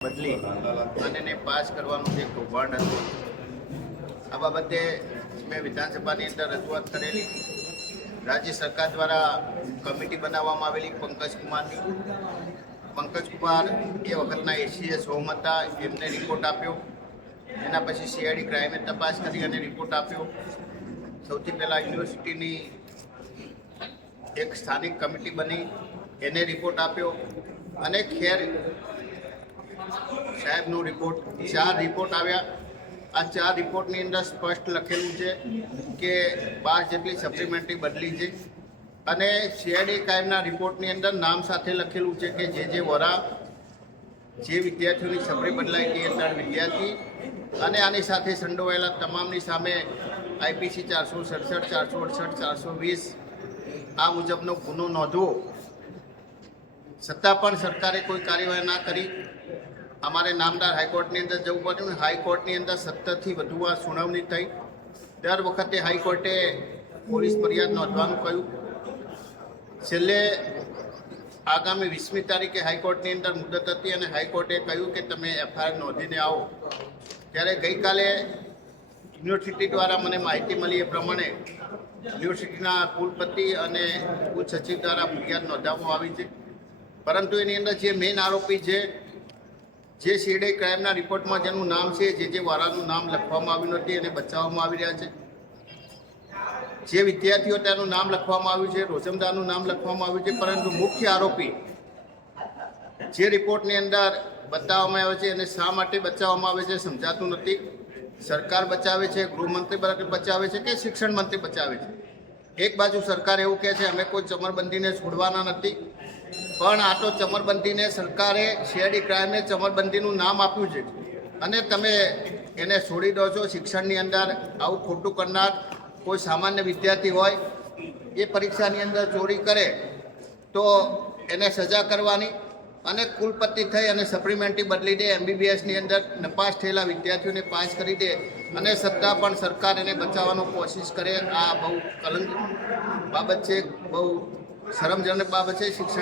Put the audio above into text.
બદલી અને એને પાસ કરવાનું જે કૌભાંડ હતું આ બાબતે મેં વિધાનસભાની અંદર રજૂઆત કરેલી. રાજ્ય સરકાર દ્વારા કમિટી બનાવવામાં આવેલી પંકજકુમાર એ વખતના એસીએસ હોમ હતા. એમને રિપોર્ટ આપ્યો. એના પછી સીઆઈડી ક્રાઇમે તપાસ કરી અને રિપોર્ટ આપ્યો. સૌથી પહેલાં યુનિવર્સિટીની એક સ્થાનિક કમિટી બની, એને રિપોર્ટ આપ્યો અને ખેર સાહેબનો રિપોર્ટ, 4 રિપોર્ટ આવ્યા. આ 4 રિપોર્ટની અંદર સ્પષ્ટ લખેલું છે કે 12 જેટલી સપ્લિમેન્ટરી બદલી છે અને સીઆઈડી ક્રાઇમના રિપોર્ટની અંદર નામ સાથે લખેલું છે કે જે વરા જે વિદ્યાર્થીઓની સપ્લી બદલાઈ હતી એ 3 વિદ્યાર્થી અને આની સાથે સંડોવાયેલા તમામની સામે આઈપીસી 467, 468, 420 આ મુજબનો ગુનો નોંધવો છતાં પણ સરકારે કોઈ કાર્યવાહી ના કરી. અમારે નામદાર હાઈકોર્ટની અંદર જવું પડ્યું. હાઈકોર્ટની અંદર 17થી વધુ વાર સુનાવણી થઈ. દર વખતે હાઈકોર્ટે પોલીસ ફરિયાદ નોંધવાનું કહ્યું. છેલ્લે આગામી 20મી તારીખે હાઈકોર્ટની અંદર મુદત હતી અને હાઈકોર્ટે કહ્યું કે તમે એફઆઈઆર નોંધીને આવો. ત્યારે ગઈકાલે યુનિવર્સિટી દ્વારા મને માહિતી મળી એ પ્રમાણે યુનિવર્સિટીના કુલપતિ અને કુલ સચિવ દ્વારા ફરિયાદ નોંધવામાં આવી છે. પરંતુ એની અંદર જે મેઇન આરોપી છે, જે સીઆઈડી ક્રાઇમના રિપોર્ટમાં જેનું નામ છે, જે વાળાનું નામ લખવામાં આવ્યું નથી એને બચાવવામાં આવી રહ્યા છે. જે વિદ્યાર્થીઓ તેનું નામ લખવામાં આવ્યું છે, રોજમદારનું નામ લખવામાં આવ્યું છે, પરંતુ મુખ્ય આરોપી જે રિપોર્ટની અંદર બતાવવામાં આવે છે એને શા માટે બચાવવામાં આવે છે સમજાતું નથી. સરકાર બચાવે છે, ગૃહમંત્રી બચાવે છે કે શિક્ષણ મંત્રી બચાવે છે? એક બાજુ સરકાર એવું કહે છે અમે કોઈ ચમરબંધીને છોડવાના નથી, પણ આ તો ચમરબંધીને સરકારે સીઆઈડી ક્રાઇમે ચમરબંધીનું નામ આપ્યું છે અને તમે એને છોડી દો છો. શિક્ષણની અંદર આવું ખોટું કરનાર કોઈ સામાન્ય વિદ્યાર્થી હોય એ પરીક્ષાની અંદર ચોરી કરે તો એને સજા કરવાની અને કુલપતિ થઈ અને સપ્લિમેન્ટરી બદલી દે, એમબીબીએસની અંદર નપાસ થયેલા વિદ્યાર્થીઓને પાસ કરી દે અને છતાં પણ સરકાર એને બચાવવાનો કોશિશ કરે. આ બહુ કલંક બાબત છે, બહુ શરમજનક બાબત છે. શિક્ષણ